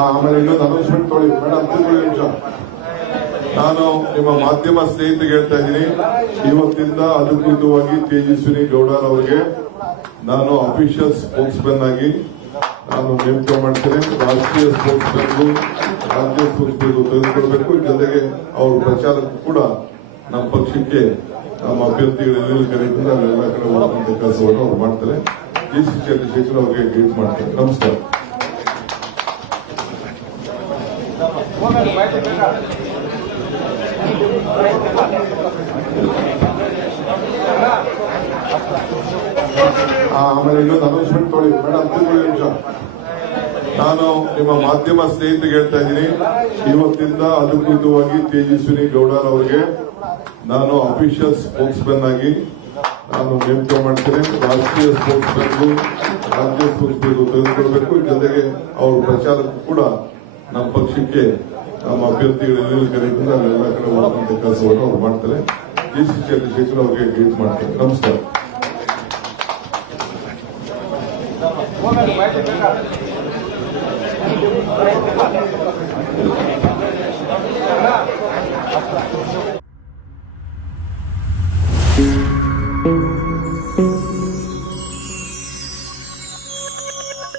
ಆಮೇಲೆ ಇನ್ನೊಂದು ಅನೌನ್ಸ್ಮೆಂಟ್ ತೊಗೊಳ್ಳಿ ಮೇಡಮ್. ನಿಮಿಷ ನಾನು ನಿಮ್ಮ ಮಾಧ್ಯಮ ಸ್ನೇಹಿತರಿಗೆ ಹೇಳ್ತಾ ಇದ್ದೀನಿ, ಇವತ್ತಿಂದ ಅಧಿಕೃತವಾಗಿ ತೇಜಸ್ವಿನಿ ಗೌಡರ್ ಅವರಿಗೆ ನಾನು ಅಫಿಷಿಯಲ್ ಸ್ಪೋಕ್ಸ್ಮನ್ ಆಗಿ ನಾನು ನೇಮಕ ಮಾಡ್ತೇನೆ. ರಾಷ್ಟ್ರೀಯ ಸ್ಪೋಕ್ಸ್ಮನ್ಗೂ ರಾಜ್ಯ ಸ್ಪೋಕ್ಸ್ಮನ್ಗೂ ತೆಗೆದುಕೊಳ್ಬೇಕು. ಜೊತೆಗೆ ಅವ್ರ ಪ್ರಚಾರಕ್ಕೂ ಕೂಡ ನಮ್ಮ ಪಕ್ಷಕ್ಕೆ ನಮ್ಮ ಅಭ್ಯರ್ಥಿಗಳು ಕರೀತಾರೆ, ಅಲ್ಲೆಲ್ಲ ಕಡೆ ಹೋಗುವಂತ ಕೆಲಸವನ್ನು ಅವ್ರು ಮಾಡ್ತಾರೆ. ಸಿ ಚಂದ್ರಶೇಖರ್ ಅವರಿಗೆ ಗೈಡ್ ಮಾಡ್ತಾರೆ. ನಮಸ್ಕಾರ. ಆಮೇಲೆ ಇನ್ನೊಂದು ಅನೌನ್ಸ್ಮೆಂಟ್ ತೊಗೊಳ್ಳಿ ಮೇಡಮ್. ನಿಮಿಷ ನಾನು ನಿಮ್ಮ ಮಾಧ್ಯಮ ಸ್ನೇಹಿತರಿಗೆ ಹೇಳ್ತಾ ಇದ್ದೀನಿ, ಇವತ್ತಿಂದ ಅಧಿಕೃತವಾಗಿ ತೇಜಸ್ವಿನಿ ಗೌಡರ್ ಅವರಿಗೆ ನಾನು ಅಫಿಷಿಯಲ್ ಸ್ಪೋಕ್ಸ್ಮನ್ ಆಗಿ ನಾನು ನೇಮಕ ಮಾಡ್ತೇನೆ. ರಾಷ್ಟ್ರೀಯ ಸ್ಪೋಕ್ಸ್ಮನ್ಗೂ ರಾಜ್ಯ ಸ್ಪೋಕ್ಸ್ಮನ್ಗೂ ತೆಗೆದುಕೊಳ್ಬೇಕು. ಜೊತೆಗೆ ಅವ್ರ ಪ್ರಚಾರಕ್ಕೂ ಕೂಡ ನಮ್ಮ ಪಕ್ಷಕ್ಕೆ ನಮ್ಮ ಅಭ್ಯರ್ಥಿಗಳು ಕರೀತಾರೆ, ಅಲ್ಲೆಲ್ಲ ಕಡೆ ಹೋಗುವಂತ ಕೆಲಸವನ್ನು ಅವ್ರು ಮಾಡ್ತಾರೆ. ಸಿ ಚಂದ್ರಶೇಖರ್ ಅವರಿಗೆ ಗೈಡ್ ಮಾಡ್ತಾರೆ. ನಮಸ್ಕಾರ.